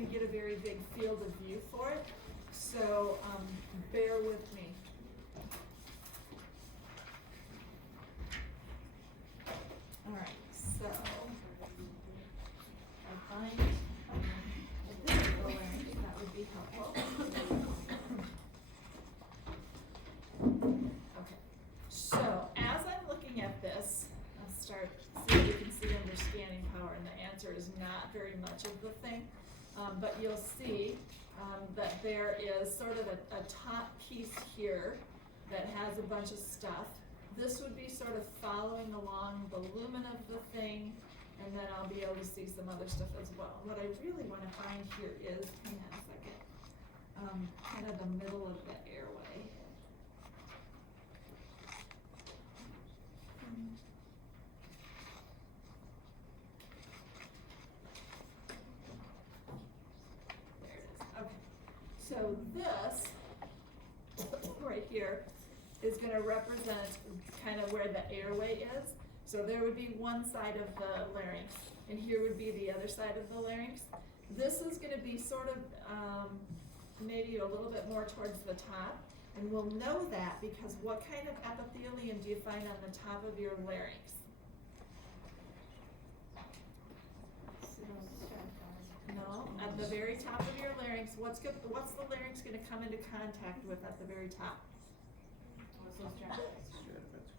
going to get a very big field of view for it, so bear with me. All right, so I find this is the larynx, that would be helpful. Okay, so as I'm looking at this, I'll start, see if you can see under scanning power, and the answer is not very much of the thing, but you'll see that there is sort of a top piece here that has a bunch of stuff. This would be sort of following along the lumen of the thing, and then I'll be able to see some other stuff as well. What I really want to find here is, hang on a second, kind of the middle of the airway. There it is. Okay. So this right here is going to represent kind of where the airway is. So there would be one side of the larynx, and here would be the other side of the larynx. This is going to be sort of maybe a little bit more towards the top, and we'll know that because what kind of epithelium do you find on the top of your larynx? No, at the very top of your larynx, what's the larynx going to come into contact with at the very top?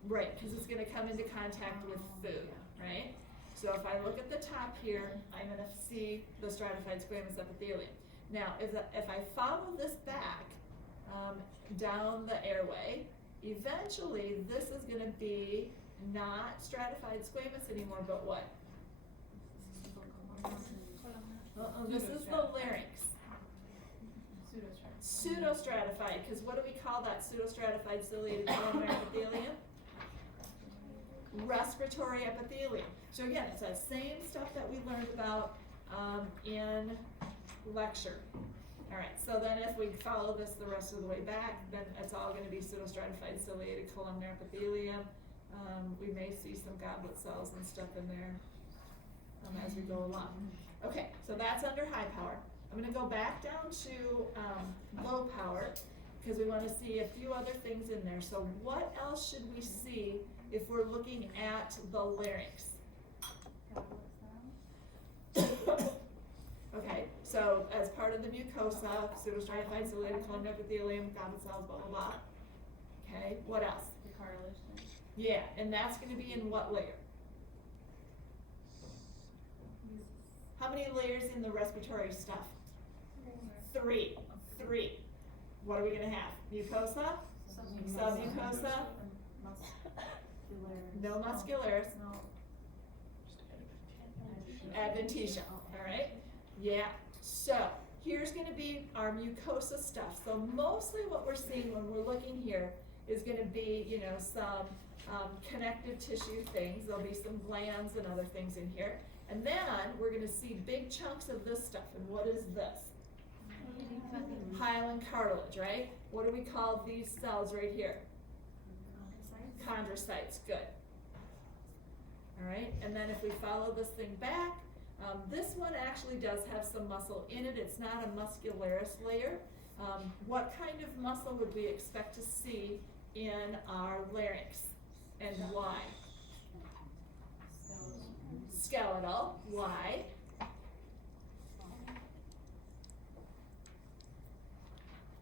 Right, because it's going to come into contact with food, right? So if I look at the top here, I'm going to see the stratified squamous epithelium. Now, if I follow this back down the airway, eventually this is going to be not stratified squamous anymore, but what? This is the larynx. Pseudostratified, because what do we call that pseudostratified ciliated columnar epithelium? Respiratory epithelium. So again, it's that same stuff that we learned about in lecture. All right, so then if we follow this the rest of the way back, then it's all going to be pseudostratified ciliated columnar epithelium. We may see some goblet cells and stuff in there as we go along. Okay, so that's under high power. I'm going to go back down to low power because we want to see a few other things in there. So what else should we see if we're looking at the larynx? Okay, so as part of the mucosa, pseudostratified ciliated columnar epithelium, goblet cells, blah, blah, blah. Okay, what else? The cartilage. Yeah, and that's going to be in what layer? How many layers in the respiratory stuff? Three. What are we going to have? Mucosa? Submucosa? No muscularis. Adventitia. All right? Yeah. So here's going to be our mucosa stuff. So mostly what we're seeing when we're looking here is going to be, you know, some connective tissue things. There'll be some glands and other things in here. And then we're going to see big chunks of this stuff. And what is this? Hyaline cartilage, right? What do we call these cells right here? Chondrocytes. Good. All right. And then if we follow this thing back, this one actually does have some muscle in it. It's not a muscularis layer. What kind of muscle would we expect to see in our larynx, and why? Skeletal. Why?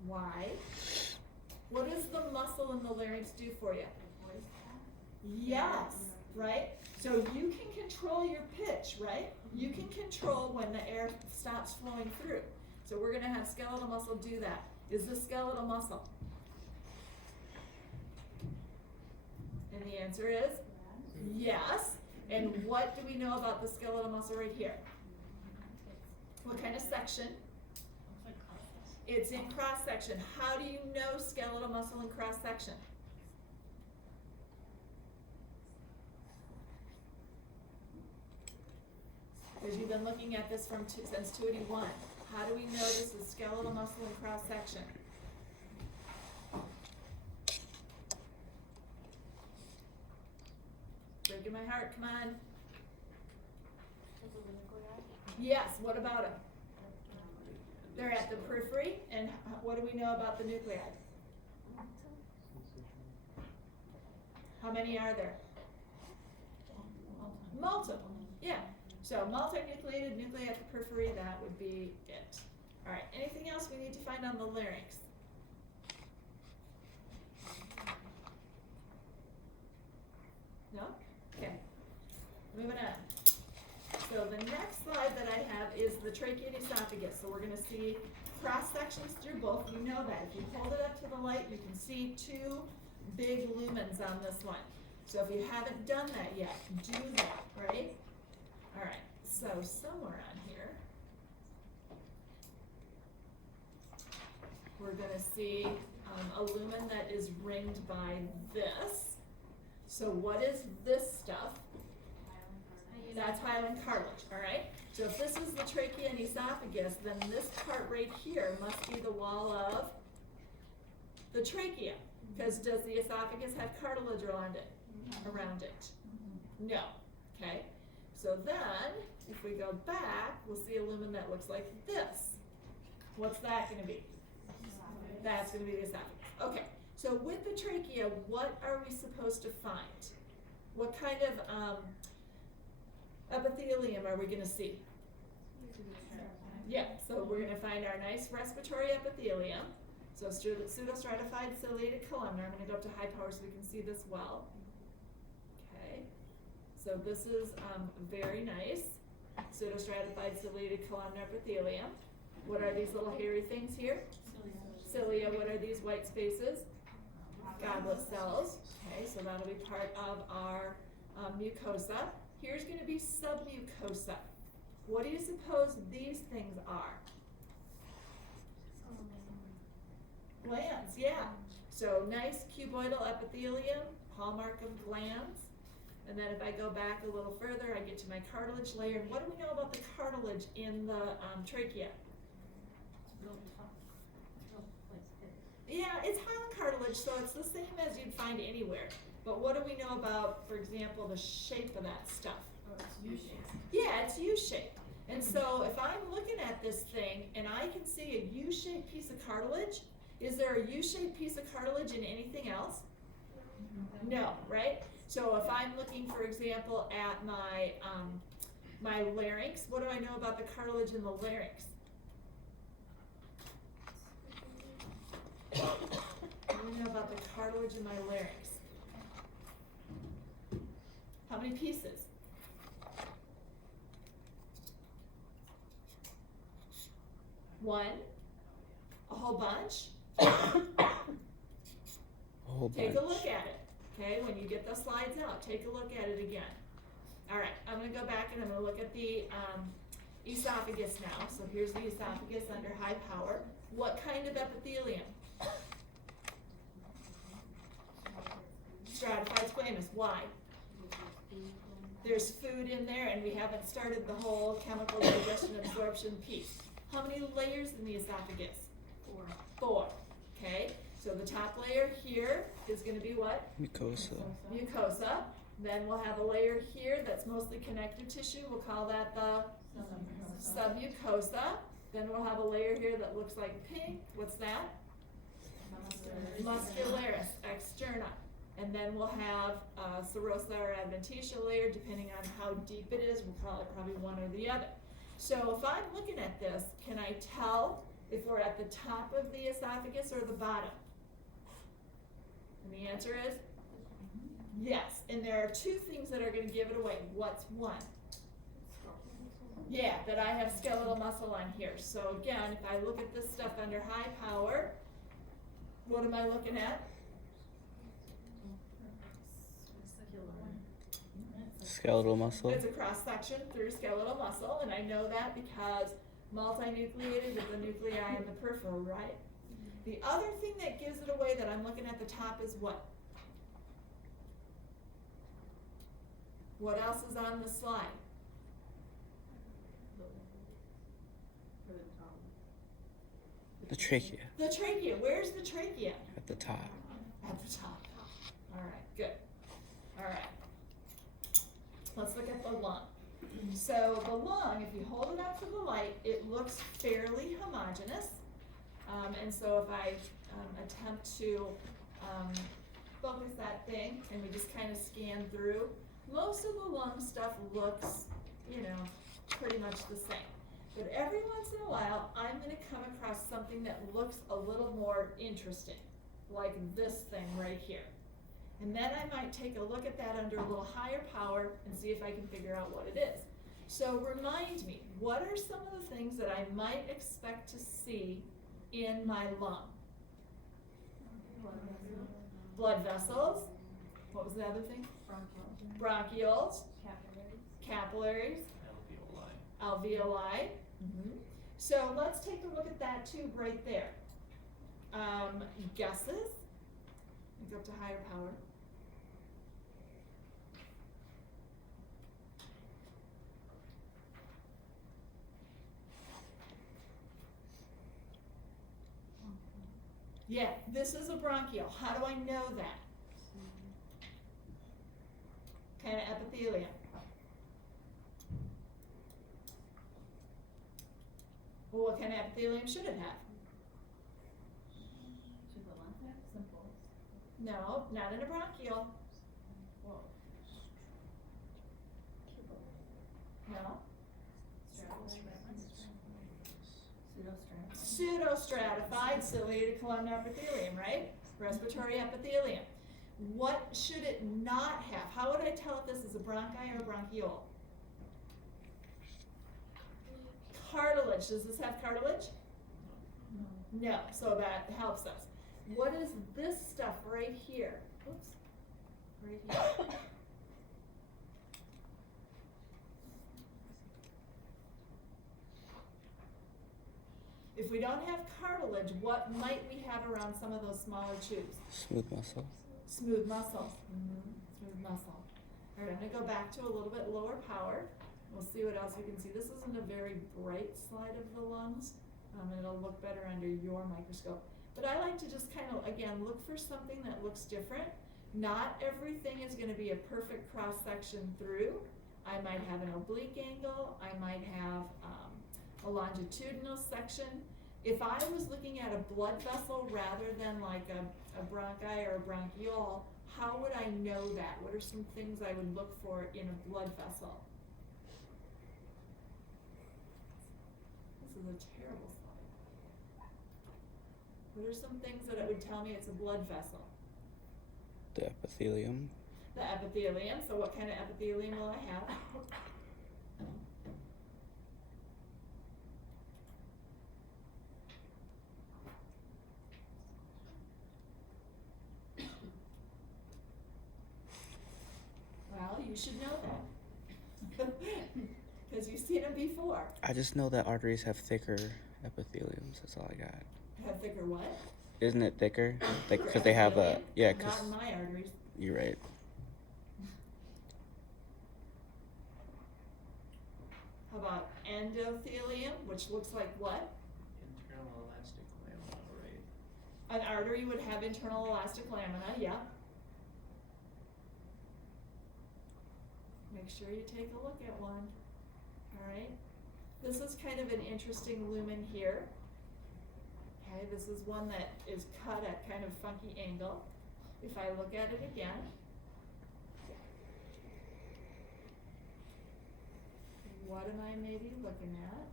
Why? What does the muscle in the larynx do for you? Yes, right? So you can control your pitch, right? You can control when the air stops flowing through. So we're going to have skeletal muscle do that. Is this skeletal muscle? And the answer is yes. And what do we know about the skeletal muscle right here? What kind of section? It's in cross section. How do you know skeletal muscle in cross section? Because you've been looking at this since 281. How do we know this is skeletal muscle in cross section? Breaking my heart, come on. Yes, what about it? They're at the periphery, and what do we know about the nuclei? How many are there? Multiple, yeah. So multinucleated nuclei at the periphery, that would be it. All right, anything else we need to find on the larynx? No? Okay, moving on. So the next slide that I have is the trachea and esophagus. So we're gonna see cross sections through both. You know that. If you hold it up to the light, you can see two big lumens on this one. So if you haven't done that yet, do that, right? All right, so somewhere on here, we're gonna see a lumen that is ringed by this. So what is this stuff? That's hyaline cartilage, all right? So if this is the trachea and esophagus, then this part right here must be the wall of the trachea. Because does the esophagus have cartilage around it? No, okay? So then, if we go back, we'll see a lumen that looks like this. What's that gonna be? That's gonna be the esophagus. Okay, so with the trachea, what are we supposed to find? What kind of epithelium are we gonna see? Yeah, so we're gonna find our nice respiratory epithelium. So pseudostratified ciliated columnar. I'm gonna go up to high power so we can see this well. Okay, so this is very nice. Pseudostratified ciliated columnar epithelium. What are these little hairy things here? Cilia. What are these white spaces? Goblet cells. Okay, so that'll be part of our mucosa. Here's going to be submucosa. What do you suppose these things are? Glands, yeah. So nice cuboidal epithelium, hallmark of glands. And then if I go back a little further, I get to my cartilage layer. And what do we know about the cartilage in the trachea? Yeah, it's hyaline cartilage, so it's the same as you'd find anywhere. But what do we know about, for example, the shape of that stuff? Oh, it's U-shaped. Yeah, it's U-shaped. And so if I'm looking at this thing and I can see a U-shaped piece of cartilage, is there a U-shaped piece of cartilage in anything else? No, right? So if I'm looking, for example, at my my larynx, what do I know about the cartilage in the larynx? What do you know about the cartilage in my larynx? How many pieces? One? A whole bunch? A whole bunch. Take a look at it, okay? When you get the slides out, take a look at it again. All right, I'm gonna go back and I'm gonna look at the esophagus now. So here's the esophagus under high power. What kind of epithelium? Stratified squamous. Why? There's food in there and we haven't started the whole chemical digestion absorption piece. How many layers in the esophagus? 4. 4, okay? So the top layer here is gonna be what? Mucosa. Mucosa. Then we'll have a layer here that's mostly connective tissue. We'll call that the submucosa. Then we'll have a layer here that looks like pink. What's that? Muscularis externa. And then we'll have serosa or adventitia layer, depending on how deep it is. We'll call it probably one or the other. So if I'm looking at this, can I tell if we're at the top of the esophagus or the bottom? And the answer is yes. And there are two things that are going to give it away. What's one? Yeah, that I have skeletal muscle on here. So again, if I look at this stuff under high power, what am I looking at? Skeletal muscle. It's a cross section through skeletal muscle, and I know that because multinucleated with the nuclei in the peripheral, right? The other thing that gives it away that I'm looking at the top is what? What else is on the slide? The trachea. The trachea. Where's the trachea? At the top. At the top. All right, good. All right. Let's look at the lung. So the lung, if you hold it up to the light, it looks fairly homogeneous. And so if I attempt to focus that thing and we just kind of scan through, most of the lung stuff looks, you know, pretty much the same. But every once in a while, I'm going to come across something that looks a little more interesting, like this thing right here. And then I might take a look at that under a little higher power and see if I can figure out what it is. So remind me, what are some of the things that I might expect to see in my lung? Blood vessels. What was the other thing? Bronchioles. Capillaries. Alveoli. So let's take a look at that tube right there. Guesses? Go up to higher power. Yeah, this is a bronchiole. How do I know that? Kind of epithelium. Well, what kind of epithelium should it have? Should the lung have simple? No, not in a bronchiole. Whoa. No. Pseudostratified. Pseudostratified ciliated columnar epithelium, right? Respiratory epithelium. What should it not have? How would I tell if this is a bronchi or a bronchiole? Cartilage. Does this have cartilage? No, so that helps us. What is this stuff right here? Oops. Right here. If we don't have cartilage, what might we have around some of those smaller tubes? Smooth muscle. Smooth muscle. Smooth muscle. All right, I'm going to go back to a little bit lower power. We'll see what else we can see. This isn't a very bright slide of the lungs. It'll look better under your microscope. But I like to just kind of, again, look for something that looks different. Not everything is going to be a perfect cross-section through. I might have an oblique angle. I might have a longitudinal section. If I was looking at a blood vessel rather than like a bronchi or a bronchiole, how would I know that? What are some things I would look for in a blood vessel? This is a terrible slide. What are some things that it would tell me it's a blood vessel? The epithelium. The epithelium. So what kind of epithelium will I have? Well, you should know that. Because you've seen them before. I just know that arteries have thicker epitheliums. That's all I got. Have thicker what? Isn't it thicker? Like, Thicker because they have a, epithelium? yeah, because Not in my arteries. you're right. How about endothelium, which looks like what? Internal elastic lamina, right? An artery would have internal elastic lamina, yeah. Make sure you take a look at one. Alright. This is kind of an interesting lumen here. Okay, this is one that is cut at kind of funky angle. If I look at it again, what am I maybe looking at?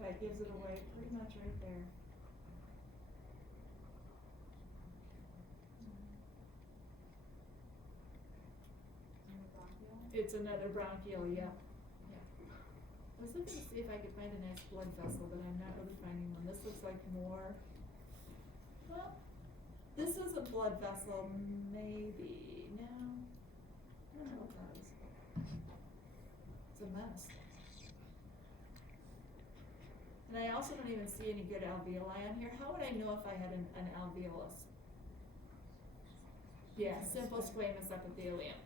That gives it away pretty much right there. It's another bronchiole, yeah. I was looking to see if I could find a nice blood vessel, but I'm not really finding one. This looks like more, well, this is a blood vessel, maybe, no. I don't know what that is. It's a mess. And I also don't even see any good alveoli on here. How would I know if I had an alveolus? Yeah, simple squamous epithelium.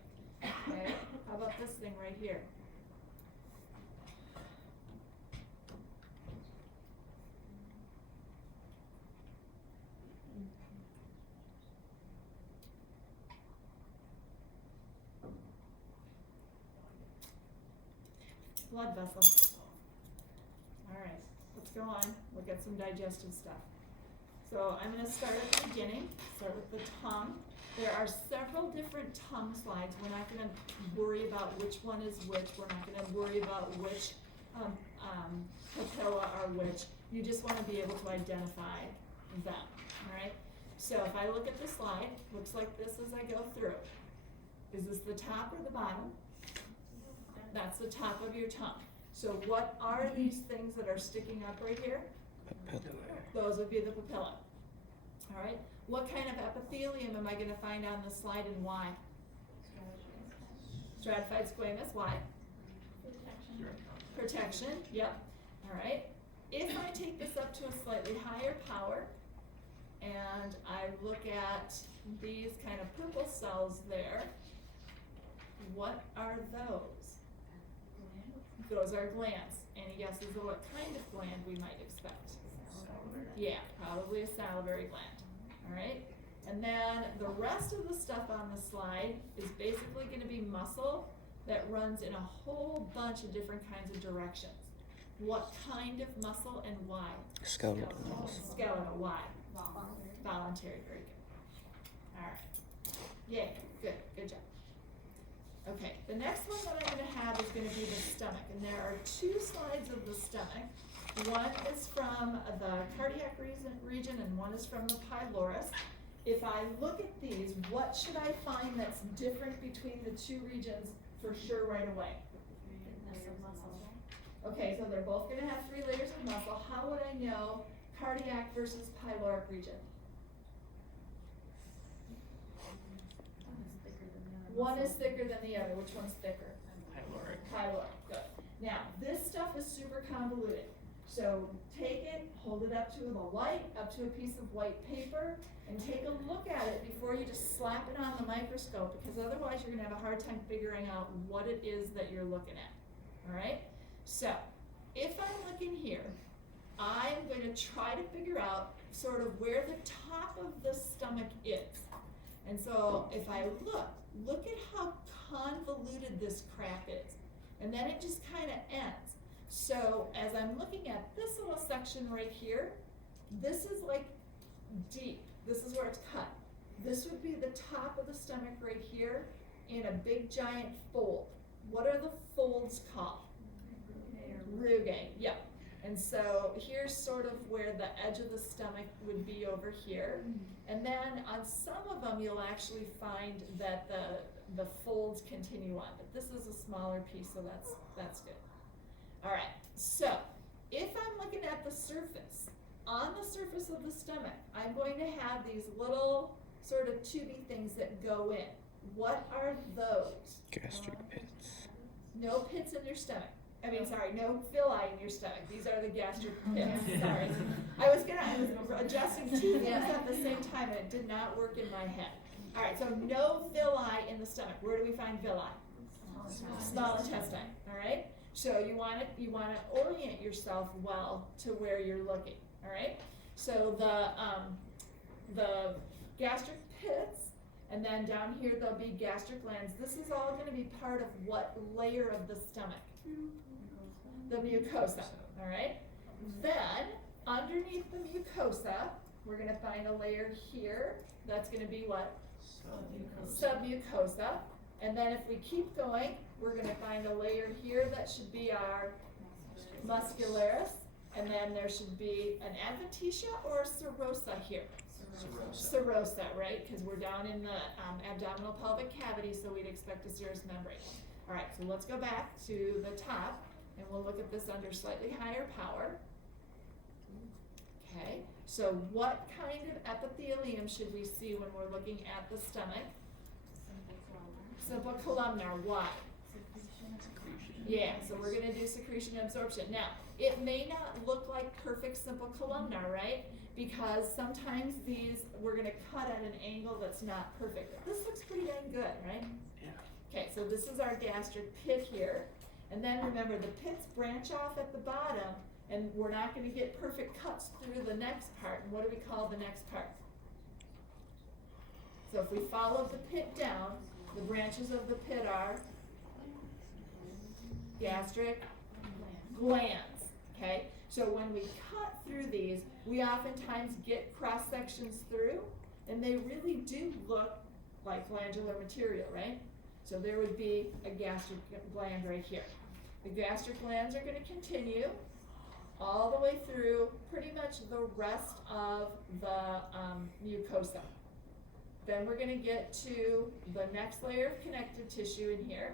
Okay, how about this thing right here? blood vessel. Alright, let's go on, look at some digestive stuff. So I'm gonna start at the beginning, start with the tongue. There are several different tongue slides. We're not gonna worry about which one is which. We're not gonna worry about which papilla are which. You just wanna be able to identify them, alright? So if I look at the slide, looks like this as I go through. Is this the top or the bottom? That's the top of your tongue. So what are these things that are sticking up right here? Papilla. Those would be the papilla. Alright, what kind of epithelium am I gonna find on the slide and why? Stratified squamous, why? Protection, yep. Alright, if I take this up to a slightly higher power, and I look at these kind of purple cells there, what are those? Those are glands. Any guesses of what kind of gland we might expect? Yeah, probably a salivary gland, alright? And then the rest of the stuff on the slide is basically gonna be muscle that runs in a whole bunch of different kinds of directions. What kind of muscle and why? Skeletal muscle. Skeletal, why? Voluntary, very good. Alright, yay, good job. Okay, the next one that I'm gonna have is gonna be the stomach, and there are two slides of the stomach. One is from the cardiac region and one is from the pylorus. If I look at these, what should I find that's different between the two regions for sure right away? Okay, so they're both gonna have 3 layers of muscle. How would I know cardiac versus pyloric region? One is thicker than the other. Which one's thicker? Pyloric. Pyloric, good. Now, this stuff is super convoluted. So take it, hold it up to the light, up to a piece of white paper, and take a look at it before you just slap it on the microscope, because otherwise you're gonna have a hard time figuring out what it is that you're looking at, all right? So, if I'm looking here, I'm going to try to figure out sort of where the top of the stomach is. And so, if I look at how convoluted this crap is. And then it just kind of ends. So, as I'm looking at this little section right here, this is like deep. This is where it's cut. This would be the top of the stomach right here in a big giant fold. What are the folds called? Rugae, yep. And so here's sort of where the edge of the stomach would be over here. And then on some of them you'll actually find that the folds continue on, but this is a smaller piece, so that's good. All right, so if I'm looking at the surface, on the surface of the stomach, I'm going to have these little sort of tubey things that go in. What are those? Gastric pits. No pits in your stomach. No villi in your stomach. These are the gastric pits. Sorry. I was adjusting 2 things at the same time and it did not work in my head. All right, so no villi in the stomach. Where do we find villi? Small intestine. All right. So you want to orient yourself well to where you're looking. All right. So the gastric pits, and then down here there'll be gastric glands. This is all going to be part of what layer of the stomach? The mucosa. All right. Then underneath the mucosa, we're going to find a layer here. That's going to be what? Submucosa. And then if we keep going, we're going to find a layer here that should be our muscularis. And then there should be an adventitia or a serosa here. Serosa, right? Because we're down in the abdominal pelvic cavity, so we'd expect a serous membrane. All right, so let's go back to the top, and we'll look at this under slightly higher power. Okay, so what kind of epithelium should we see when we're looking at the stomach? Simple columnar. Why? Yeah, so we're going to do secretion and absorption. Now, it may not look like perfect simple columnar, right? Because sometimes these, we're going to cut at an angle that's not perfect. But this looks pretty dang good, right? Yeah. Okay, so this is our gastric pit here. And then remember, the pits branch off at the bottom, and we're not going to get perfect cuts through the next part. And what do we call the next part? So if we follow the pit down, the branches of the pit are gastric, glands, okay? So when we cut through these, we oftentimes get cross sections through, and they really do look like glandular material, right? So there would be a gastric gland right here. The gastric glands are gonna continue all the way through pretty much the rest of the mucosa. Then we're gonna get to the next layer of connective tissue in here,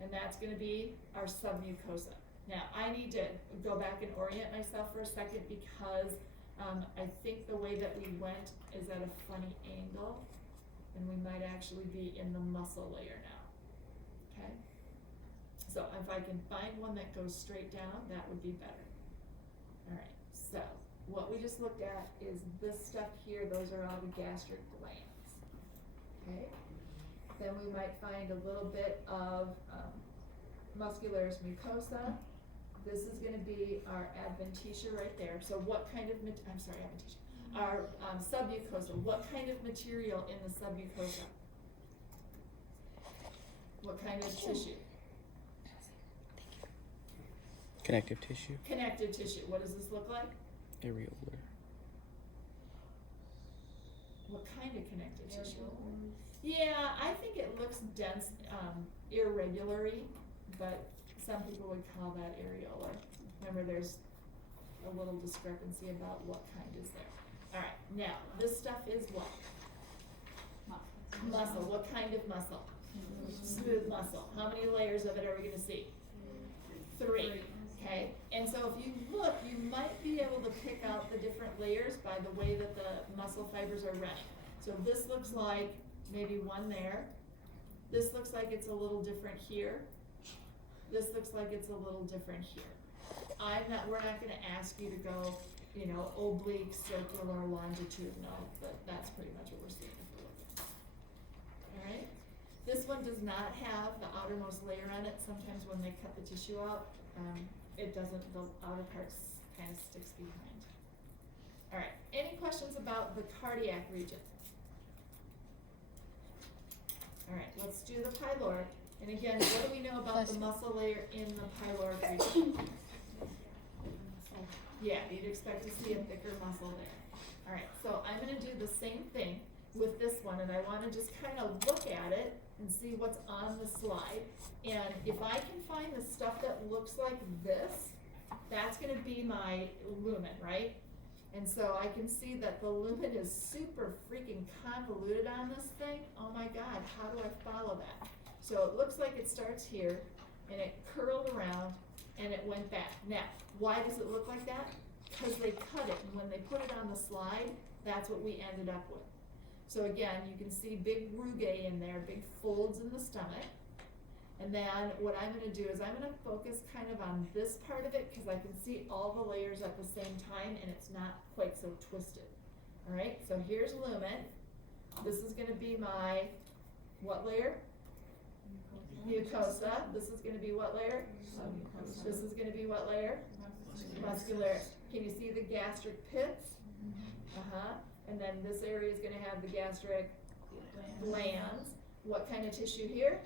and that's gonna be our submucosa. Now, I need to go back and orient myself for a second because I think the way that we went is at a funny angle, and we might actually be in the muscle layer now, okay? So if I can find one that goes straight down, that would be better. All right, so what we just looked at is this stuff here, those are all the gastric glands, okay? Then we might find a little bit of muscularis mucosa. This is gonna be our adventitia right there. So what kind of, adventitia. Our submucosa, what kind of material in the submucosa? What kind of tissue? Connective tissue. Connective tissue. What does this look like? Areolar. What kind of connective tissue? Yeah, I think it looks dense, irregularly, but some people would call that areolar. Remember, there's a little discrepancy about what kind is there. All right, now, this stuff is what? Muscle. What kind of muscle? Smooth muscle. How many layers of it are we gonna see? 3. Okay, and so if you look, you might be able to pick out the different layers by the way that the muscle fibers are running. So this looks like maybe one there. This looks like it's a little different here. This looks like it's a little different here. We're not gonna ask you to go, you know, oblique, circular, longitudinal, but that's pretty much what we're seeing if we're looking. All right? This one does not have the outermost layer on it. Sometimes when they cut the tissue out, it doesn't, the outer part kind of sticks behind. All right, any questions about the cardiac region? All right, let's do the pyloric. And again, what do we know about the muscle layer in the pyloric region? Yeah, you'd expect to see a thicker muscle there. All right, so I'm gonna do the same thing with this one, and I wanna just kind of look at it and see what's on the slide. And if I can find the stuff that looks like this, that's gonna be my lumen, right? And so I can see that the lumen is super freaking convoluted on this thing. Oh my God, how do I follow that? So it looks like it starts here, and it curled around, and it went back. Now, why does it look like that? Because they cut it, and when they put it on the slide, that's what we ended up with. So again, you can see big rugae in there, big folds in the stomach. And then what I'm gonna do is I'm gonna focus kind of on this part of it because I can see all the layers at the same time and it's not quite so twisted. All right, so here's lumen. This is gonna be my, what layer? Mucosa. This is gonna be what layer? Submucosa. This is gonna be what layer? Muscularis. Can you see the gastric pits? Uh-huh. And then this area is gonna have the gastric glands. What kind of tissue here?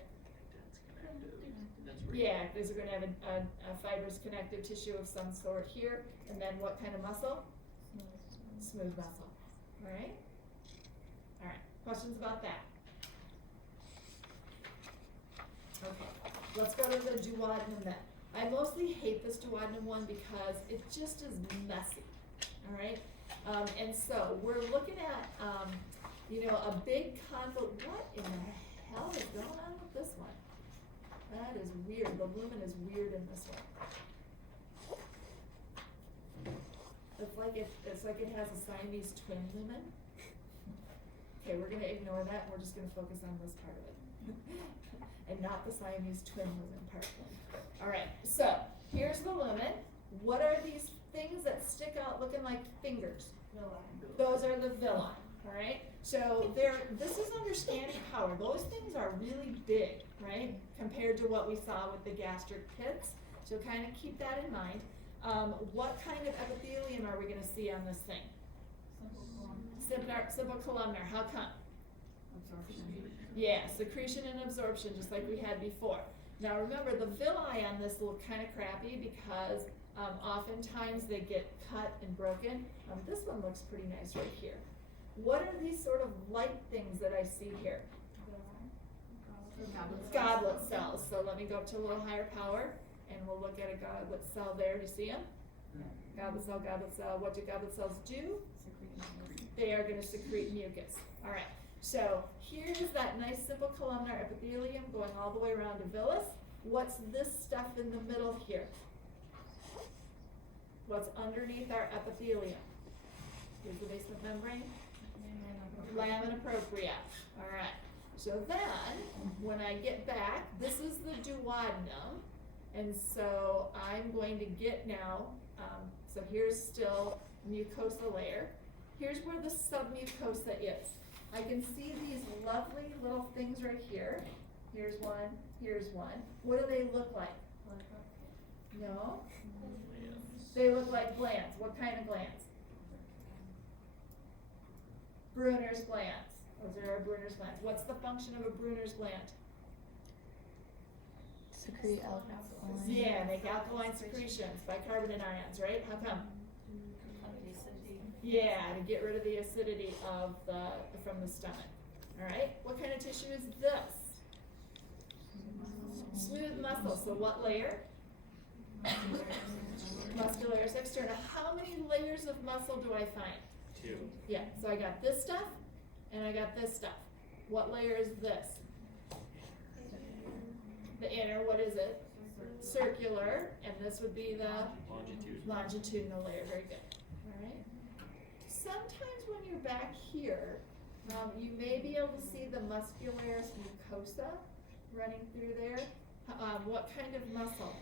Yeah, these are gonna have a fibrous connective tissue of some sort here. And then what kind of muscle? Smooth muscle. Alright? Alright, questions about that? Okay, let's go to the duodenum then. I mostly hate this duodenum one because it just is messy, alright? And so we're looking at, you know, a big convoluted, what in the hell is going on with this one? That is weird, the lumen is weird in this one. It's like it has a Siamese twin lumen. Okay, we're gonna ignore that, we're just gonna focus on this part of it. And not the Siamese twin lumen part. Alright, so here's the lumen. What are these things that stick out looking like fingers? Villi. Those are the villi, alright? So this is understanding power. Those things are really big, right? Compared to what we saw with the gastric pits. So kind of keep that in mind. What kind of epithelium are we gonna see on this thing? Simple columnar, how come? Absorption. Yeah, secretion and absorption, just like we had before. Now remember, the villi on this look kind of crappy because oftentimes they get cut and broken. This one looks pretty nice right here. What are these sort of light things that I see here? Goblet cells. So let me go up to a little higher power and we'll look at a goblet cell there. Do you see them? Goblet cell, goblet cell. What do goblet cells do? They are going to secrete mucus. All right. So here's that nice simple columnar epithelium going all the way around to villus. What's this stuff in the middle here? What's underneath our epithelium? Here's the basement membrane. Lamina propria. All right. So then, when I get back, this is the duodenum, and so I'm going to get now, so here's still mucosa layer. Here's where the submucosa is. I can see these lovely little things right here. Here's one, here's one. What do they look like? No? They look like glands. What kind of glands? Brunner's glands. Those are our Brunner's glands. What's the function of a Brunner's gland? Secrete alkaline. Yeah, make alkaline secretions, bicarbonate ions, right? How come? Yeah, to get rid of the acidity of from the stomach. All right. What kind of tissue is this? Smooth muscle. So what layer? Muscularis externa. How many layers of muscle do I find? 2. Yeah. So I got this stuff, and I got this stuff. What layer is this? The inner. What is it? Circular, and this would be the longitudinal layer. Very good. All right. Sometimes when you're back here, you may be able to see the muscularis mucosa running through there. What kind of muscle?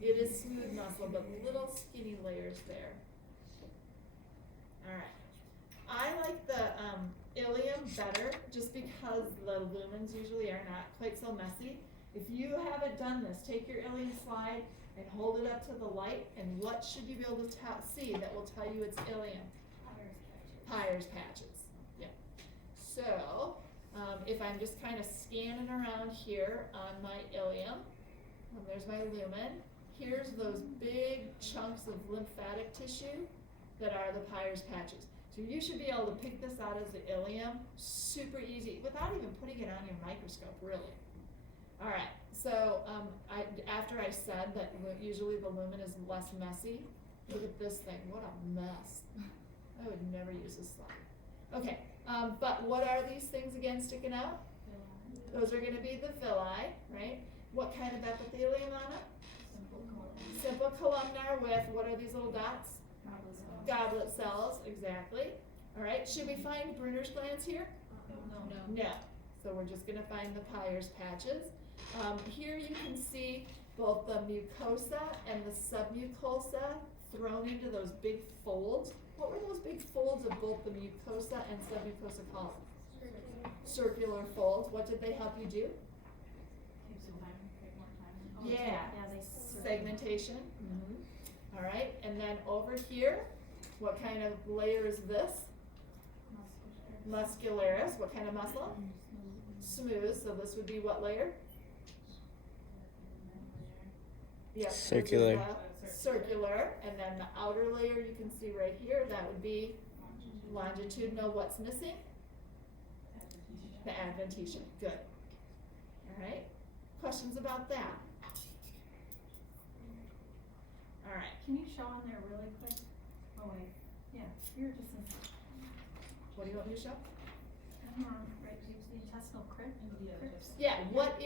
It is smooth muscle, but little skinny layers there. All right. I like the ilium better just because the lumens usually are not quite so messy. If you haven't done this, take your ilium slide and hold it up to the light, and what should you be able to see that will tell you it's ilium? Peyer's patches. Yeah. So, if I'm just kind of scanning around here on my ilium, there's my lumen. Here's those big chunks of lymphatic tissue that are the Peyer's patches. So you should be able to pick this out as the ilium, super easy, without even putting it on your microscope, really. All right, so after I said that usually the lumen is less messy, look at this thing, what a mess. I would never use this slide. Okay, but what are these things again sticking out? Those are gonna be the villi, right? What kind of epithelium on it? Simple columnar with, what are these little dots? Goblet cells, exactly. All right, should we find Brunner's glands here? No. So we're just gonna find the Peyer's patches. Here you can see both the mucosa and the submucosa thrown into those big folds. What were those big folds of both the mucosa and submucosa called? Circular folds. What did they help you do? Yeah, segmentation. All right, and then over here, what kind of layer is this? Muscularis. What kind of muscle? Smooth. So this would be what layer? Yeah, Circular. Circular, and then the outer layer you can see right here, that would be longitudinal. What's missing? The adventitia. Good. All right. Questions about that? All right. Can you show on there really quick? Oh wait, yeah, you're just in, What do you want me to show? right, it's the intestinal crypt. Yeah. What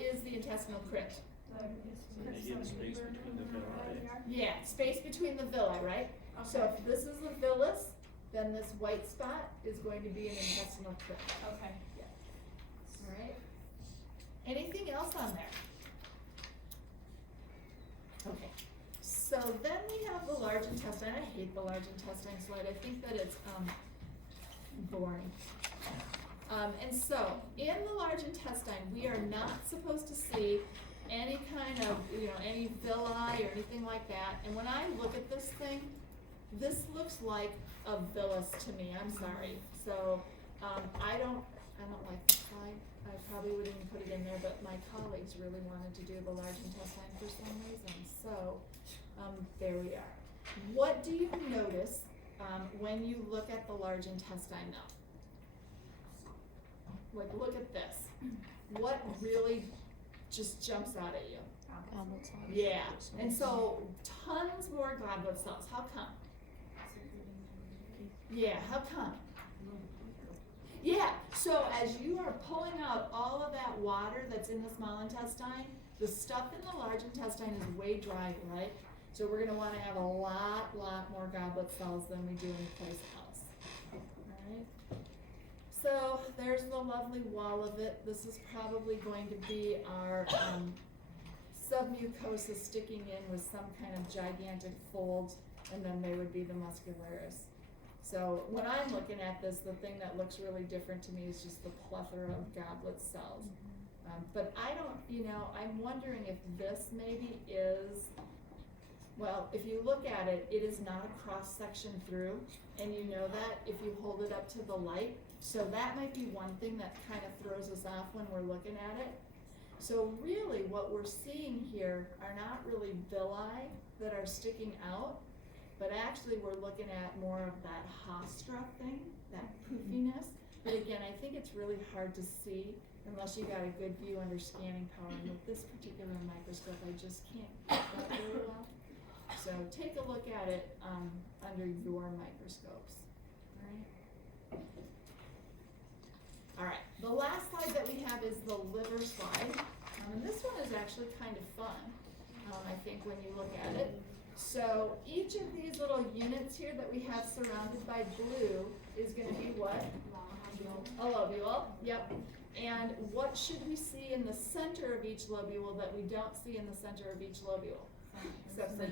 is the intestinal crypt? Again, space between the villi. Yeah, space between the villi, right? So if this is the villus, then this white spot is going to be an intestinal crypt. Okay. All right. Anything else on there? Okay. So then we have the large intestine. I hate the large intestine slide. I think that it's boring. And so in the large intestine, we are not supposed to see any kind of, any villi or anything like that. And when I look at this thing, this looks like a villus to me. I'm sorry. So I I don't like the slide. I probably wouldn't even put it in there, but my colleagues really wanted to do the large intestine for some reason, so, there we are. What do you notice, when you look at the large intestine now? Like, look at this. What really just jumps out at you? Goblet cells. Yeah, and so tons more goblet cells. How come? Yeah, how come? Yeah, so as you are pulling out all of that water that's in the small intestine, the stuff in the large intestine is way drier, right? So we're gonna wanna have a lot more goblet cells than we do anyplace else. Alright? So there's the lovely wall of it. This is probably going to be our submucosa sticking in with some kind of gigantic fold, and then they would be the muscularis. So when I'm looking at this, the thing that looks really different to me is just the plethora of goblet cells. But I don't, I'm wondering if this maybe is, well, if you look at it, it is not a cross section through, and you know that if you hold it up to the light. So that might be one thing that kind of throws us off when we're looking at it. So really what we're seeing here are not really villi that are sticking out, but actually we're looking at more of that hostra thing, that poofiness. But again, I think it's really hard to see unless you got a good view under scanning power. And with this particular microscope, I just can't get that very well. So take a look at it under your microscopes, all right? All right, the last slide that we have is the liver slide. And this one is actually kind of fun, I think, when you look at it. So each of these little units here that we have surrounded by blue is gonna be what? A lobule, yep. And what should we see in the center of each lobule that we don't see in the center of each lobule? Except for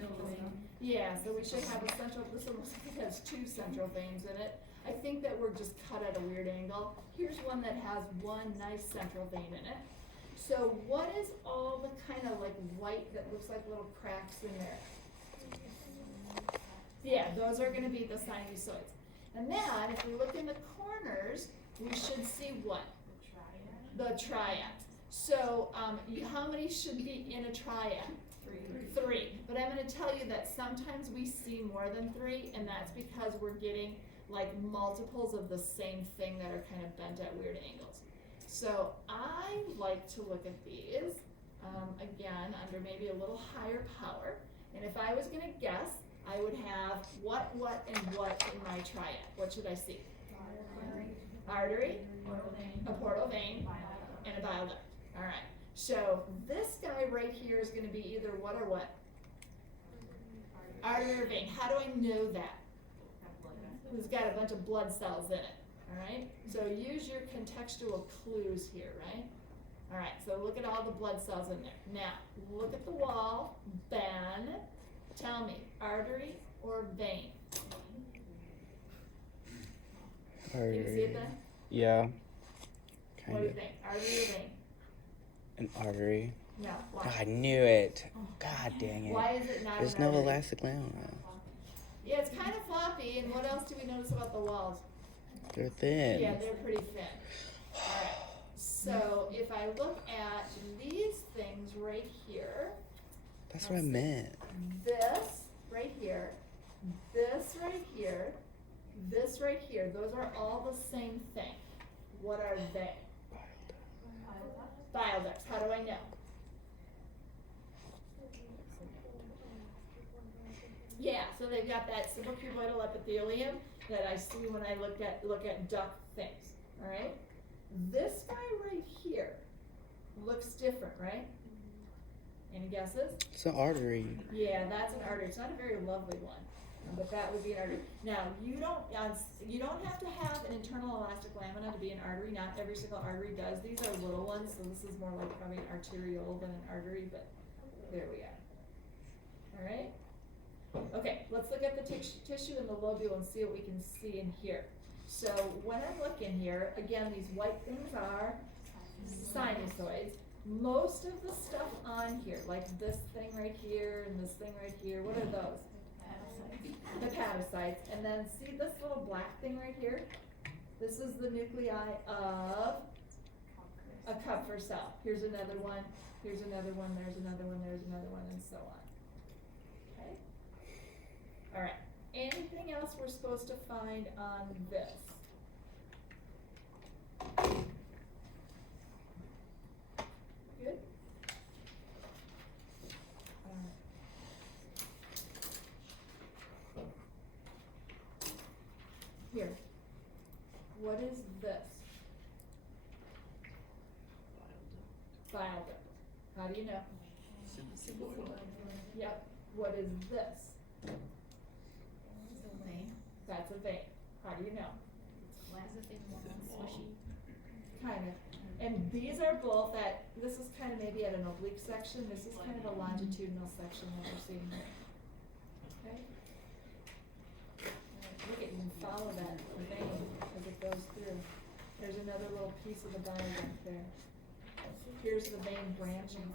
yeah, so we should have a central, this one looks like it has two central veins in it. I think that we're just cut at a weird angle. Here's one that has one nice central vein in it. So what is all the kind of like white that looks like little cracks in there? Yeah, those are gonna be the sinusoids. And then if we look in the corners, we should see what? The triads. So how many should be in a triad? Three. But I'm gonna tell you that sometimes we see more than three, and that's because we're getting like multiples of the same thing that are kind of bent at weird angles. So I like to look at these, again, under maybe a little higher power. And if I was gonna guess, I would have what, and what in my triad. What should I see? Artery, a portal vein, and a bile duct. All right. So this guy right here is gonna be either what or what? Artery or vein. How do I know that? It's got a bunch of blood cells in it. All right. So use your contextual clues here, right? All right. So look at all the blood cells in there. Now look at the wall. Ben, tell me, artery or vein? Artery. Can you see it then? Yeah. What do you think? Artery or vein? An artery. No. Why? God, I knew it. God dang it. Why is it not There's an no artery? elastic lamina. Yeah, it's kind of floppy. And what else do we notice about the walls? They're thin. Yeah, they're pretty thin. All right. So if I look at these things right here, That's what I meant. this right here, this right here, this right here, those are all the same thing. What are they? Bile ducts. How do I know? Yeah, so they've got that supracuboidal epithelium that I see when I look at duct things. All right. This guy right here looks different, right? Any guesses? It's an artery. Yeah, that's an artery. It's not a very lovely one, but that would be an artery. Now, you don't have to have an internal elastic lamina to be an artery. Not every single artery does. These are little ones, so this is more like probably an arteriole than an artery, but there we are. All right. Okay, let's look at the tissue and the lobule and see what we can see in here. So when I'm looking here, again, these white things are sinusoids. Most of the stuff on here, like this thing right here and this thing right here, what are those? Hepatocytes. And then see this little black thing right here? This is the nuclei of a Kupffer cell. Here's another one, here's another one, there's another one, there's another one, and so on. Okay? Alright, anything else we're supposed to find on this? Good? Alright. Here, what is this? Bile duct. How do you know? Yep, what is this? That's a vein. How do you know? Kind of. And these are both at, this is kind of maybe at an oblique section, this is kind of a longitudinal section that we're seeing here. Okay? Alright, look at, you can follow that vein as it goes through. There's another little piece of the bile duct there. Here's the vein branching.